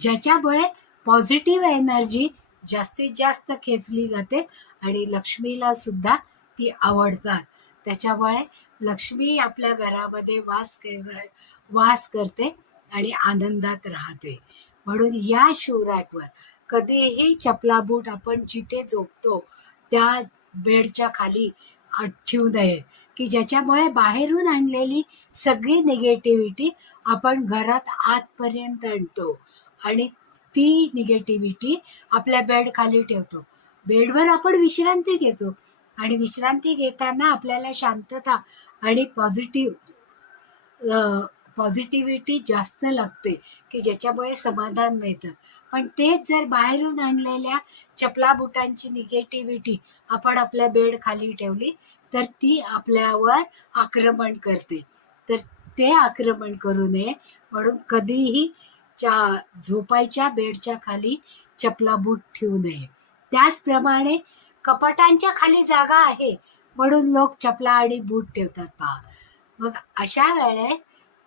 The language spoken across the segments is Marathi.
ज्याच्यामुळे पॉझिटिव्ह एनर्जी जास्तीत जास्त खेचली जाते आणि लक्ष्मीला सुद्धा ती आवडतात. त्याच्यामुळे लक्ष्मी आपल्या घरामध्ये वास करते आणि आनंदात राहते. म्हणून या शिवराकवर कधीही चपला बूट आपण जिथे झोपतो त्या बेडच्या खाली ठेवू नये, की ज्याच्यामुळे बाहेरून आणलेली सगळी निगेटिव्हिटी आपण घरात आतपर्यंत आणतो आणि ती निगेटिव्हिटी आपल्या बेड खाली ठेवतो. बेडवर आपण विश्रांती घेतो आणि विश्रांती घेताना आपल्याला शांतता आणि पॉझिटिव्हिटी जास्त लागते, की ज्याच्यामुळे समाधान मिळतं. पण तेच जर बाहेरून आणलेल्या चपला बुटांची निगेटिव्हिटी आपण आपल्या बेड खाली ठेवली तर ती आपल्यावर आक्रमण करते. तर ते आक्रमण करू नये म्हणून कधीही झोपायच्या बेडच्या खाली चपला बूट ठेवू नये. त्याचप्रमाणे कपाटांच्या खाली जागा आहे म्हणून लोक चपला आणि बूट ठेवतात पहा. मग अशा वेळेस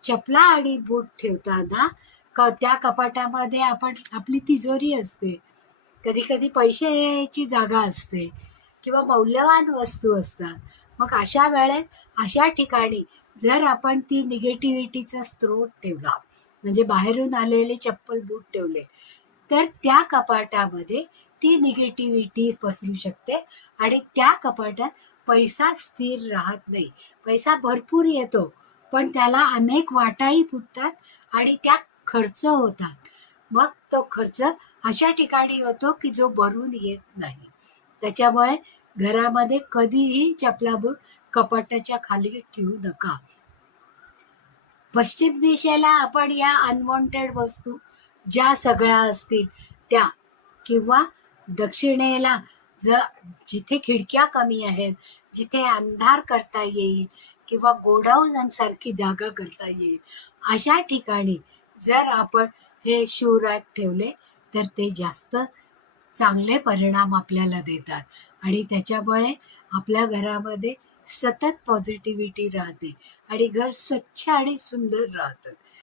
चपला आणि बूट ठेवताना त्या कपाटामध्ये आपली तिजोरी असते, कधी कधी पैशाची जागा असते किंवा मौल्यवान वस्तू असतात. मग अशा वेळेस अशा ठिकाणी जर आपण ती निगेटिव्हिटीचा स्रोत ठेवला, म्हणजे बाहेरून आलेले चप्पल बूट ठेवले, तर त्या कपाटामध्ये ती निगेटिव्हिटी पसरू शकते आणि त्या कपाटात पैसा स्थिर राहत नाही. पैसा भरपूर येतो पण त्याला अनेक वाटाही फुटतात आणि त्या खर्च होतात. मग तो खर्च अशा ठिकाणी होतो की जो भरून येत नाही. त्याच्यामुळे घरामध्ये कधीही चपला बूट कपाटाच्या खाली ठेवू नका. पश्चिम दिशेला आपण या अनवॉन्टेड वस्तू ज्या सगळ्या असतील त्या, किंवा दक्षिणेला जिथे खिडक्या कमी आहेत, जिथे अंधार करता येईल किंवा गोडाऊन सारखी जागा करता येईल, अशा ठिकाणी जर आपण हे शिवराक ठेवले तर ते जास्त चांगले परिणाम आपल्याला देतात आणि त्याच्यामुळे आपल्या घरामध्ये सतत पॉझिटिव्हिटी राहते आणि घर स्वच्छ आणि सुंदर राहतं.